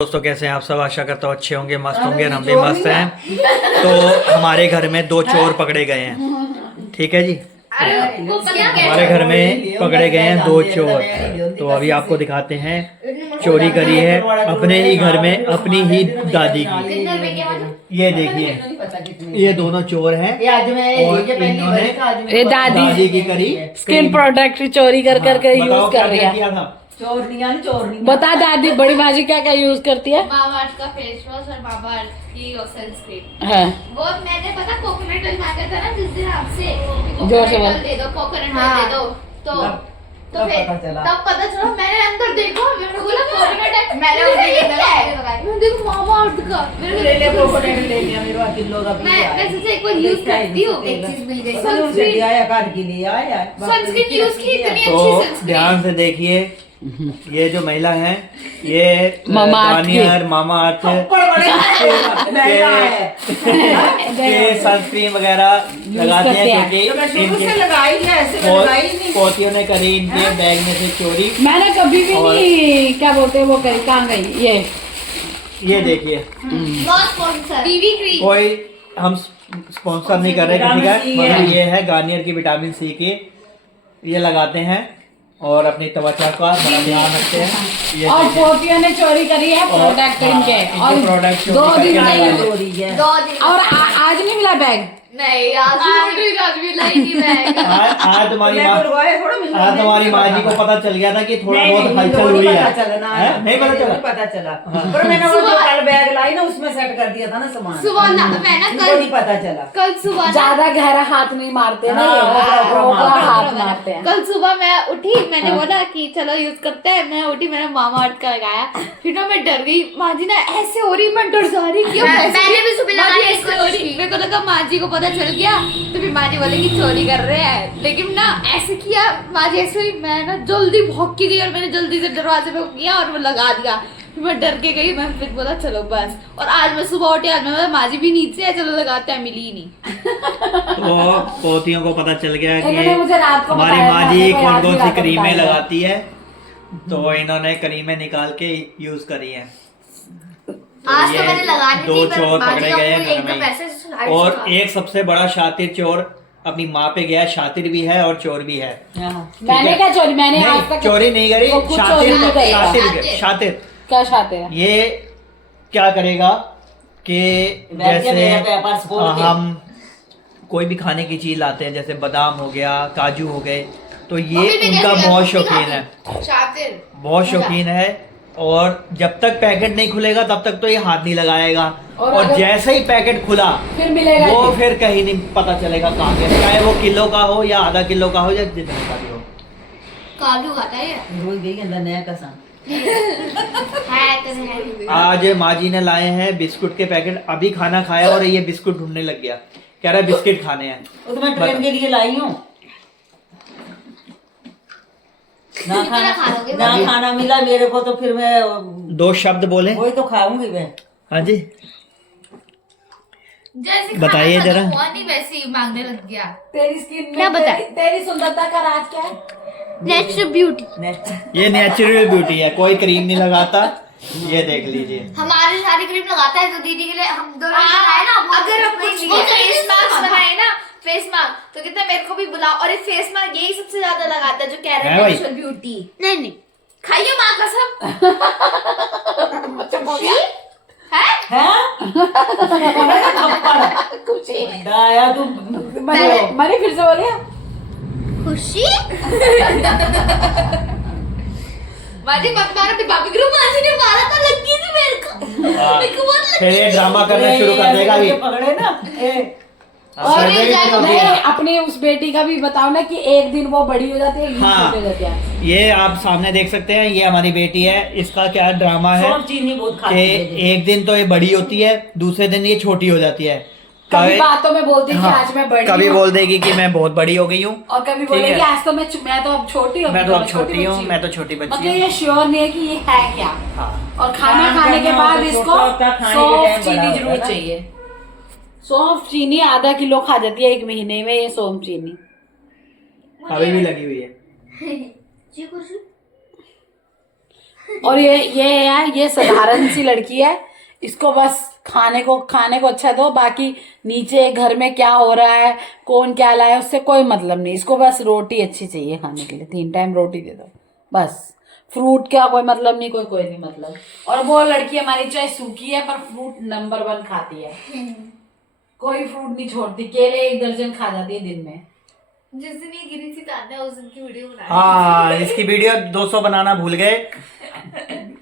दोस्तों कैसे हैं आप सब। आशा करता हूँ अच्छे होंगे, मस्त होंगे। हम भी मस्त हैं। तो हमारे घर में 2 चोर पकड़े गए हैं, ठीक है जी। हमारे घर में पकड़े गए हैं 2 चोर। तो अभी आपको दिखाते हैं। चोरी करी है अपने ही घर में, अपनी ही दादी की। ये देखिए, ये दोनों चोर हैं और इन्होंने ये दादी की करी स्किन प्रोडक्ट चोरी कर करके यूज कर रही है। किया था। चोरनी बता दादी बड़ी माँ जी क्या क्या यूज करती है? मामाअर्थ का फेस वॉश और मामाअर्थ की सनस्क्रीन है वो मैंने पता कोकोनट ऑयल मांगा था ना जिस दिन आपसे, जोर से बोल। दे दो कोकोनट ऑयल दे दो। तो फिर तब पता चला, मैंने अंदर देखा, मैंने बोला कोकोनट ऑयल, मैंने देखो मामाअर्थ का, ले ले कोकोनट ले लिया मेरे पास किलो का। मैं सोचा एक बार यूज करती हूँ, एक चीज मिल गई सनस्क्रीन आया काट के लिए आया सनस्क्रीन यूज की, इतनी तो अच्छी सनस्क्रीन। ध्यान से देखिए, ये जो महिला है ये मामाअर्थ की। गार्नियर मामाअर्थ के सनस्क्रीन वगैरह लगाते हैं, क्योंकि इनके पोतियों ने करी इनके बैग में से चोरी। मैंने कभी भी नहीं क्या बोलते हैं वो करी, कहाँ गई ये देखिए, नॉट स्पॉन्सर बीबी क्रीम। कोई हम स्पॉन्सर नहीं कर रहे किसी का, मगर ये है गार्नियर की विटामिन सी की। ये लगाते हैं और अपनी त्वचा का बड़ा ध्यान रखते हैं। ये और देखिए। पोतियों ने चोरी करी है प्रोडक्ट इनके, और प्रोडक्ट 2 दिन नहीं 2 दिन और आज नहीं मिला बैग। नहीं, आज भी लाई नहीं बैग। आज तुम्हारी माँ जी को पता चल गया था कि थोड़ा बहुत हलचल हुई है। नहीं पता चला? पता चला पर मैंने वो जो कल बैग लाई ना उसमें सेट कर दिया था ना सामान। सुबह ना मैं ना इनको नहीं पता चला। कल सुबह ना ज्यादा गहरा हाथ नहीं मारते ना, हाँ, हाथ मारते हैं। कल सुबह मैं उठी, मैंने बोला कि चलो यूज करते हैं। मैं उठी, मैंने मामाअर्थ का लगाया, फिर ना मैं डर गई। माँ जी ना ऐसे हो रही, मैं डर जा रही, क्यों? मैंने भी सुबह लगाया, ऐसे हो रही। मेरे को लगा माँ जी को पता चल गया तो फिर माँ जी बोले कि चोरी कर रहे हैं, लेकिन ना ऐसे किया माँ जी ऐसे हुई। मैं ना जल्दी भाग के गई और मैंने जल्दी से दरवाजे पे किया और वो लगा दिया। फिर मैं डर के गई, मैं फिर बोला चलो बस। और आज मैं सुबह उठी, आज मैं बोला माँ जी भी नीचे है, चलो लगाते हैं, मिली ही नहीं। तो पोतियों को पता चल गया इन्होंने मुझे रात कि को हमारी बताया माँ था, जी मेरे को कौन याद कौन नहीं सी रहा था क्रीमें बताया। लगाती है, तो इन्होंने क्रीमें निकाल के यूज करी है। आज तो ये मैंने लगानी 2 थी, पर चोर माँ जी पकड़े का गए हैं फूल घर एकदम में। ऐसे से और एक सबसे बड़ा शातिर चोर अपनी माँ पे गया, शातिर भी है और चोर भी है। मैंने क्या चोरी, मैंने आज नहीं, तक चोरी नहीं करी, वो कुछ चोरी नहीं करी। शातिर क्या चाहते हैं? ये क्या करेगा कि जैसे हम कोई भी खाने की चीज लाते हैं, जैसे बादाम हो गया, काजू हो गए, तो ये उनका बहुत शौकीन है, शातिर बहुत शौकीन है। और जब तक पैकेट नहीं खुलेगा तब तक तो ये हाथ नहीं लगाएगा, और जैसे ही पैकेट खुला फिर मिलेगा वो ही। फिर कहीं नहीं पता चलेगा कहाँ गया, चाहे वो किलो का हो या आधा किलो का हो या जितने का भी हो। कालू खाता है रोज गई अंदर नया कसम। है। आज माँ जी ने लाए हैं बिस्कुट के पैकेट, अभी खाना खाया और ये बिस्कुट ढूंढने लग गया, कह रहा है बिस्किट खाने हैं। वो तो मैं ट्रेन के लिए लाई हूँ। ना खाना मिला मेरे को तो फिर मैं 2 शब्द बोले। वही तो खाऊंगी मैं। हाँ जी, जैसे बताइए जरा। हुआ नहीं वैसे ही मांगने लग गया। तेरी स्किन में क्या बताए? तेरी सुंदरता का राज क्या है? Natural beauty. नेक्स्ट ये नेचुरल ब्यूटी है, कोई क्रीम नहीं लगाता। ये देख लीजिए, हमारे सारी क्रीम लगाता है, तो दीदी के लिए हम दोनों बनाए ना। अगर हम कुछ फेस मास्क बनाए ना, फेस मास्क, तो कितना मेरे को भी बुलाओ। और ये फेस मास्क यही सबसे ज्यादा लगाता है जो कह रहे है हैं भाई। Natural beauty. नहीं नहीं, खाइए माँ कसम। है खुशी दाया तू मनी फिर से बोलिए। खुशी। माजी मत मारो, फिर भाभी करो, माजी ने मारा था, लगी थी मेरे को। हाँ। मेरे को बहुत लगी। फिर ये ड्रामा करना शुरू कर देगा ये। पकड़े ना और ये जाए- नहीं, अपनी उस बेटी का भी बताओ ना कि एक दिन वो बड़ी हो जाती है, एक दिन हाँ। छोटी हो जाती है। ये आप सामने देख सकते हैं, ये हमारी बेटी है। इसका क्या ड्रामा है सब चीनी बहुत कि खाती है। एक दिन तो ये बड़ी होती है, दूसरे दिन ये छोटी हो जाती है। कभी बातों में बोलती है कि हाँ, आज मैं बड़ी कभी हूँ, बोल देगी कि मैं बहुत बड़ी हो गई हूँ, और कभी ठीक बोलेगी है। आज तो मैं तो अब छोटी हूँ, मैं तो अब छोटी बच्ची हूँ, मैं तो छोटी बच्ची मतलब हूँ। ये श्योर नहीं है कि ये है क्या। हाँ। और खाना काम खाने के करना बाद हो तो इसको छोटा होता, खाने के सौंफ टाइम चीनी बड़ा जरूर होता है। चाहिए। सौंफ चीनी आधा किलो खा जाती है 1 महीने में ये सौंफ चीनी। अभी भी लगी हुई है। जी खुशी। और ये साधारण सी लड़की है, इसको बस खाने को अच्छा दो, बाकी नीचे घर में क्या हो रहा है, कौन क्या लाया, उससे कोई मतलब नहीं। इसको बस रोटी अच्छी चाहिए खाने के लिए, 3 टाइम रोटी दे दो बस। फ्रूट का कोई मतलब नहीं, कोई नहीं मतलब। और वो लड़की हमारी चाहे सूखी है पर फ्रूट नंबर 1 खाती है, कोई फ्रूट नहीं छोड़ती। केले 1 दर्जन खा जाती है दिन में। जिस दिन ये गिरी थी तान्या, उस दिन की वीडियो बना हाँ, इसकी वीडियो 200 बनाना भूल गए।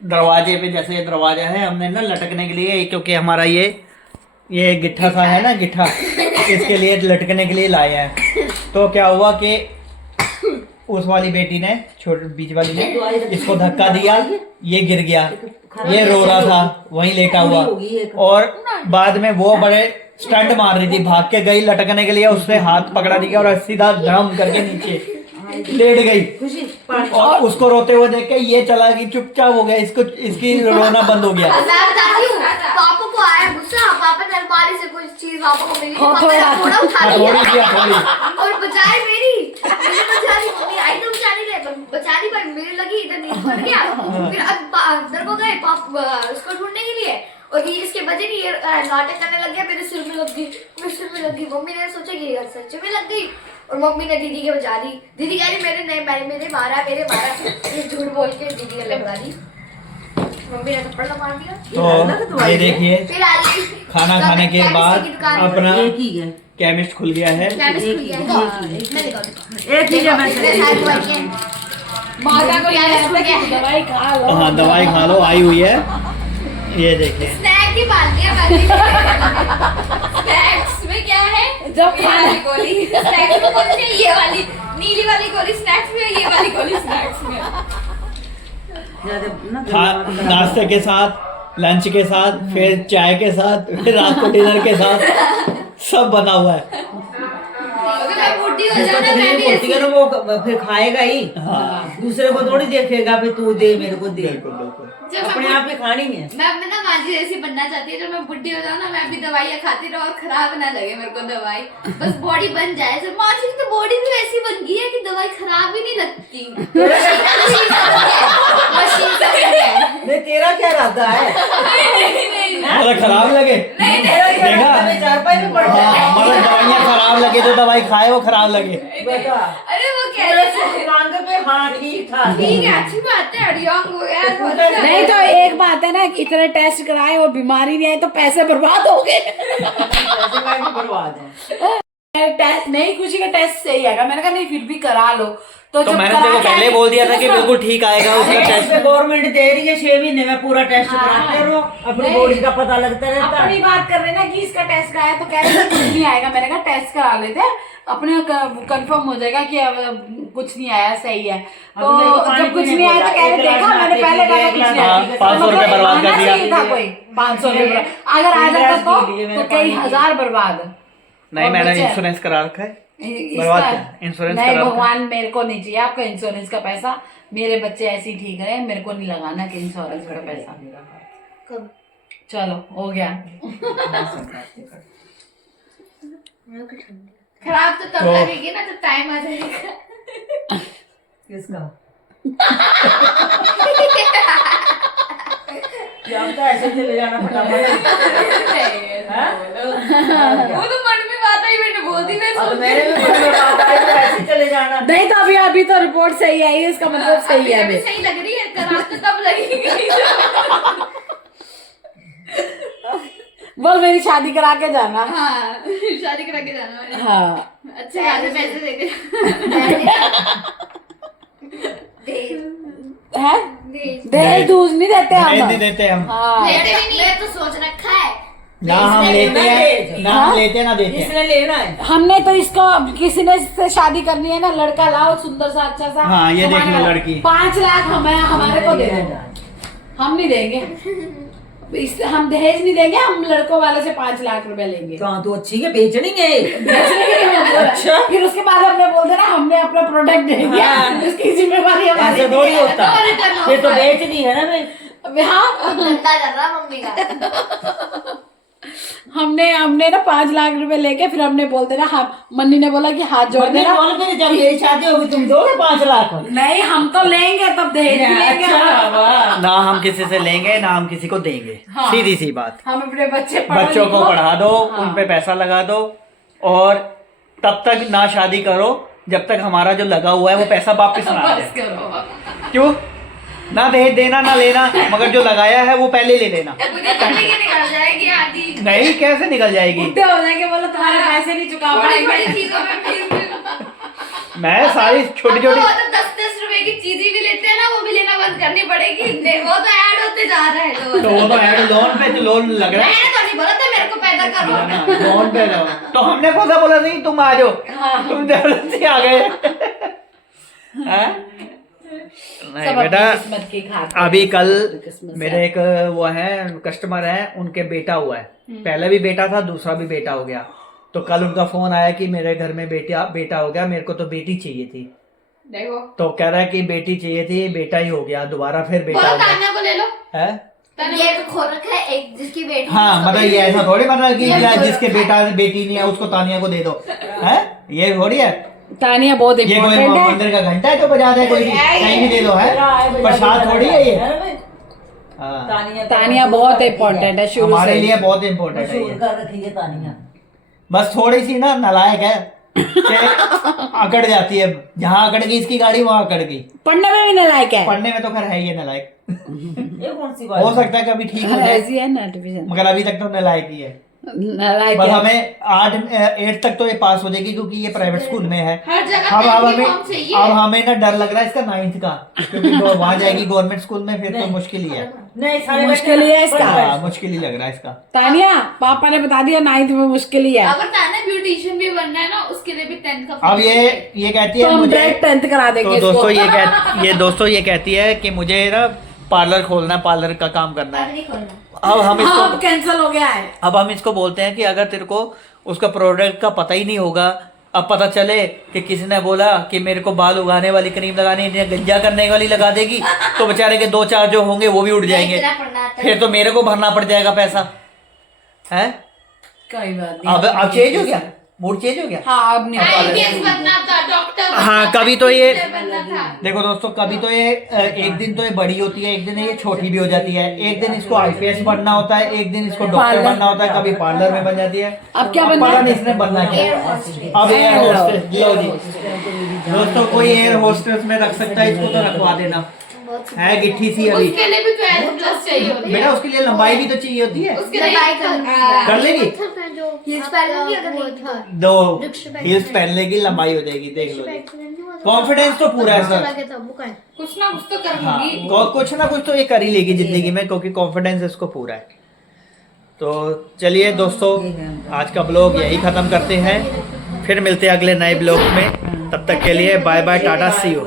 दरवाजे पे, जैसे दरवाजा है, हमने ना लटकने के लिए, क्योंकि हमारा ये गिट्ठा सा है ना, गिट्ठा, इसके लिए लटकने के लिए लाए हैं। तो क्या हुआ कि उस वाली बेटी ने, छोटी बीच वाली ने, इसको धक्का दिया, ये गिर गया, ये रो रहा था वहीं लेटा हुआ, और बाद में वो बड़े स्टंट मार रही थी, भाग के गई लटकने के लिए, उसने हाथ पकड़ा दिया और सीधा धम करके नीचे लेट गई। और उसको रोते हुए देख के ये चला कि चुपचाप हो गया, इसकी रोना बंद हो गया। मैं बताती हूँ, पापा को आया गुस्सा, पापा ने अलमारी से कुछ चीज पापा को मिली, पापा ने थोड़ा उठा लिया और बचाए मेरी बचा ली। मम्मी आई तो बचा नहीं रहे, पर बचा नहीं पाई, मेरी लगी इधर नीचे पड़ गया। फिर अंदर को गए पापा उसको ढूंढने के लिए, और ये इसके वजह नहीं, ये नाटक करने लग गया, मेरे सिर में लग गई, मेरे सिर में लग गई। मम्मी ने सोचा कि ये सच में लग गई, और मम्मी ने दीदी के बचा दी। दीदी कह रही मेरे मारा, ये झूठ बोल के दीदी ने लगवा दी। मम्मी ने थप्पड़ मार दिया। तो ये देखिए, फिर आज खाना खाने के बाद अपना केमिस्ट खुल गया है। हाँ, दवाई खा लो, आई हुई है, ये देखिए। स्नैक की बात नहीं है, स्नैक्स में क्या है, जब खाने गोली स्नैक्स में कौन सी है? ये वाली नीली वाली गोली स्नैक्स में, ये वाली गोली स्नैक्स में। नाश्ते के साथ, लंच के साथ, फिर चाय के साथ, फिर रात को डिनर के साथ, सब बना हुआ है। अगर मैं बूढ़ी हो जाऊं, मैं भी ऐसी वो फिर खाएगा ही, हाँ, दूसरे को थोड़ी देखेगा फिर तू दे मेरे को दे, जब अपने आप ही खानी है। मैं ना माँ जी जैसी बनना चाहती है, जब मैं बुढ़ी हो जाऊँ ना, मैं भी दवाइयाँ खाती रहूँ और खराब ना लगे मेरे को दवाई, बस बॉडी बन जाए। जब माँ जी की तो बॉडी भी वैसी बन गई है कि दवाई खराब ही नहीं लगती। मशीन से बन गया है। नहीं, तेरा क्या इरादा है? मतलब खराब लगे, देखा, मतलब दवाइयाँ खराब लगे तो दवाई खाए, वो खराब लगे। बता, अरे वो कह रहे मांग पे हाँ ठीक था, ठीक है, अच्छी बात है, यंग हो गया तो अच्छा है। नहीं तो एक बात है ना, इतने टेस्ट कराए और बीमारी नहीं आई तो पैसे बर्बाद हो गए। बर्बाद है। टेस्ट नहीं, खुशी का टेस्ट सही आएगा, मैंने कहा नहीं फिर भी करा लो। तो मैंने तेरे को पहले बोल दिया था कि बिल्कुल ठीक आएगा उसका टेस्ट। गवर्नमेंट दे रही है 6 महीने में पूरा टेस्ट कराते रहो, अपनी बॉडी का पता लगता रहता है। अपनी बात कर रहे ना कि इसका टेस्ट कराया, तो कह रहे थे कुछ नहीं आएगा, मैंने कहा टेस्ट करा लेते, अपने कंफर्म हो जाएगा कि अब कुछ नहीं आया, सही है। तो जब कुछ नहीं आया तो कह रहे देखा, मैंने पहले कहा कुछ नहीं आया, 500 रुपए बर्बाद कर दिया था, कोई 500 रुपए अगर आ जाता तो कई हजार बर्बाद। नहीं, मैंने इंश्योरेंस करा रखा है। बर्बाद क्या? इंश्योरेंस नहीं, करा भगवान मेरे को नहीं चाहिए आपका इंश्योरेंस का पैसा, मेरे बच्चे ऐसे ही ठीक रहे, मेरे को नहीं लगाना कि इंश्योरेंस का पैसा। चलो हो गया। खराब तो तब लगेगी ना जब टाइम आ जाएगा। किसका? ऐसे चले जाना फटाफट। वो तो मन में बात आई, मैंने बोल दी, अब मेरे भी मन में बात आई तो ऐसे चले जाना। नहीं तो अभी तो रिपोर्ट सही आई है, इसका मतलब सही है। अभी सही लग रही है, खराब तो तब लगेगी। बोल मेरी शादी करा के जाना। हाँ, शादी करा के जाना मैंने। हाँ, अच्छे खासे पैसे देके है दहेज दूज नहीं देते हम। नहीं देते हम। हाँ, देते भी नहीं है, तो सोच रखा है ना हम लेते हैं, ना हम लेते ना देते हैं। इसने लेना है। हमने तो इसको किसी ने से शादी करनी है ना, लड़का लाओ सुंदर सा अच्छा सा। हाँ, ये देख लो लड़की। 5 लाख हमारे को दे दो, हम नहीं देंगे, हम दहेज नहीं देंगे, हम लड़कों वाले से 5 लाख रुपए लेंगे। कहाँ तो अच्छी है, बेचनी है। बेचने के लिए अच्छा, फिर उसके बाद हमने बोल देना हमने अपना प्रोडक्ट दे दिया, उसकी जिम्मेवारी हमारी। ऐसा थोड़ी होता, ये तो बेचनी है ना भाई। हाँ, धंधा कर रहा मम्मी का। हमने ना 5 लाख रुपए लेके फिर हमने बोल देना, हम मन्नी ने बोला कि हाथ जोड़ देना। बोल के जब मेरी शादी होगी तुम दोगे 5 लाख? नहीं, हम तो लेंगे, तब दहेज भी लेंगे। अच्छा, वाह। ना हम किसी से लेंगे ना हम किसी को देंगे। हाँ। सीधी सी बात। हम अपने बच्चों को पढ़ा दो, उन पे पैसा लगा दो, और तब तक ना शादी करो जब तक हमारा जो लगा हुआ है वो पैसा वापस ना आ जाए। क्यों? ना दहेज देना ना लेना, मगर जो लगाया है वो पहले ले लेना। मुझे करने की निकल जाएगी आधी। नहीं, कैसे निकल जाएगी? बुढ़े हो जाएंगे, बोलो तुम्हारे पैसे नहीं चुका बड़ी पाएंगे। बड़ी चीजों में फिर मैं सारी छोटी छोटी 10-10 रुपए की चीजें भी लेते हैं ना, वो भी लेना बंद करनी पड़ेगी। वो तो ऐड होते जा रहा है तो वो तो ऐड लोन पे, जो लोन लग रहा है मैंने तो नहीं बोला था मेरे को पैदा करो। लोन पे लो। तो हमने कौन सा बोला नहीं तुम आ जाओ, तुम जबरदस्ती आ गए। हैं? नहीं सब बेटा, अपनी किस्मत की खाते हैं। अभी कल किस्मत से। मेरे एक वो है कस्टमर है, उनके बेटा हुआ है। पहले भी बेटा था, दूसरा भी बेटा हो गया। तो कल उनका फोन आया कि मेरे घर में बेटा हो गया, मेरे को तो बेटी चाहिए थी। देखो तो कह रहा है कि बेटी चाहिए थी, बेटा ही हो गया, दोबारा फिर बेटा बोलो हो गया तान्या को ले लो। है। ये तो खोरक है एक जिसकी बेटी। हाँ मतलब ये ऐसा थोड़ी मतलब कि जिसके बेटा बेटी नहीं है उसको तानिया को दे दो, है? ये थोड़ी है। तानिया बहुत ये कोई इम्पोर्टेंट है। मंदिर का घंटा है जो बजा दे, कोई भी कहीं भी दे दो, है? प्रसाद थोड़ी है ये। हाँ, तानिया बहुत इम्पोर्टेंट है शुरू हमारे से। लिए बहुत इम्पोर्टेंट है ये। कर रखी है तानिया। बस थोड़ी सी ना नालायक है कि अकड़ जाती है, जहाँ अकड़ गई इसकी गाड़ी वहाँ अकड़ गई। पढ़ने में भी नालायक है। पढ़ने में तो खैर है ये नालायक, ये कौन सी बात हो सकता है कभी ठीक हो जाए, ऐसी है ना डिवीजन, मगर अभी तक तो नालायक ही है। नालायक बस है। हमें 8 तक तो ये पास हो जाएगी क्योंकि ये प्राइवेट स्कूल में है। हर जगह अब टेंथ की हमें फॉर्म चाहिए। अब हमें ना डर लग रहा है इसका 9th का, क्योंकि वो वहाँ जाएगी गवर्नमेंट स्कूल में, फिर तो मुश्किल ही है। नहीं सारे मुश्किल ही है इसका। हाँ, मुश्किल ही लग रहा है इसका। तानिया पापा ने बता दिया 9th में मुश्किल ही है। अगर तान्या ब्यूटिशियन भी बनना है ना, उसके लिए भी 10th का अब ये कहती तो है हम मुझे, डायरेक्ट 10th करा देंगे तो इसको। दोस्तों ये कहती है कि मुझे ना पार्लर खोलना है, पार्लर का काम करना है। नहीं खोलना। अब हम हाँ, इसको अब कैंसिल हो गया है। अब हम इसको बोलते हैं कि अगर तेरे को उसका प्रोडक्ट का पता ही नहीं होगा, अब पता चले कि किसी ने बोला कि मेरे को बाल उगाने वाली क्रीम लगानी है, गंजा करने वाली लगा देगी, तो बेचारे के 2-4 जो होंगे वो भी उड़ जाएंगे, इतना पढ़ना आता है। फिर तो मेरे को भरना पड़ जाएगा पैसा, है? कोई बात नहीं। अब चेंज हो गया, मूड चेंज हो गया। हाँ अब नहीं IAS बनना था, डॉक्टर बनना हाँ, था, कभी तो ये टीचर बनना था। देखो दोस्तों, कभी तो ये एक दिन तो ये बड़ी होती है, एक दिन ये छोटी भी हो जाती है। एक दिन इसको IPS बनना होता है, एक दिन इसको डॉक्टर पार्लर। बनना होता है, कभी पार्लर में बन जाती है। अब क्या बनना पता है? नहीं इसने बनना क्या है। अब एयर होस्टेस, लो जी दोस्तों, कोई एयर होस्टेस में रख सकता है, इसको तो रखवा देना। है गिट्ठी सी अभी उसके लिए भी 12+ चाहिए होती है। बेटा, उसके लिए लंबाई भी तो चाहिए होती है। उसके लिए कर लेगी हील्स पहन लेगी अगर नहीं था। 2 हील्स पहन लेगी, लंबाई हो जाएगी, देख लो जी। कॉन्फिडेंस तो पूरा है सर। कुछ ना कुछ तो कर हाँ, लूंगी। कुछ ना कुछ तो ये कर ही लेगी जिंदगी में, क्योंकि कॉन्फिडेंस इसको पूरा है। तो चलिए दोस्तों, आज का ब्लॉग यही खत्म करते हैं, फिर मिलते हैं अगले नए ब्लॉग में। तब तक के लिए bye bye, tata, see you.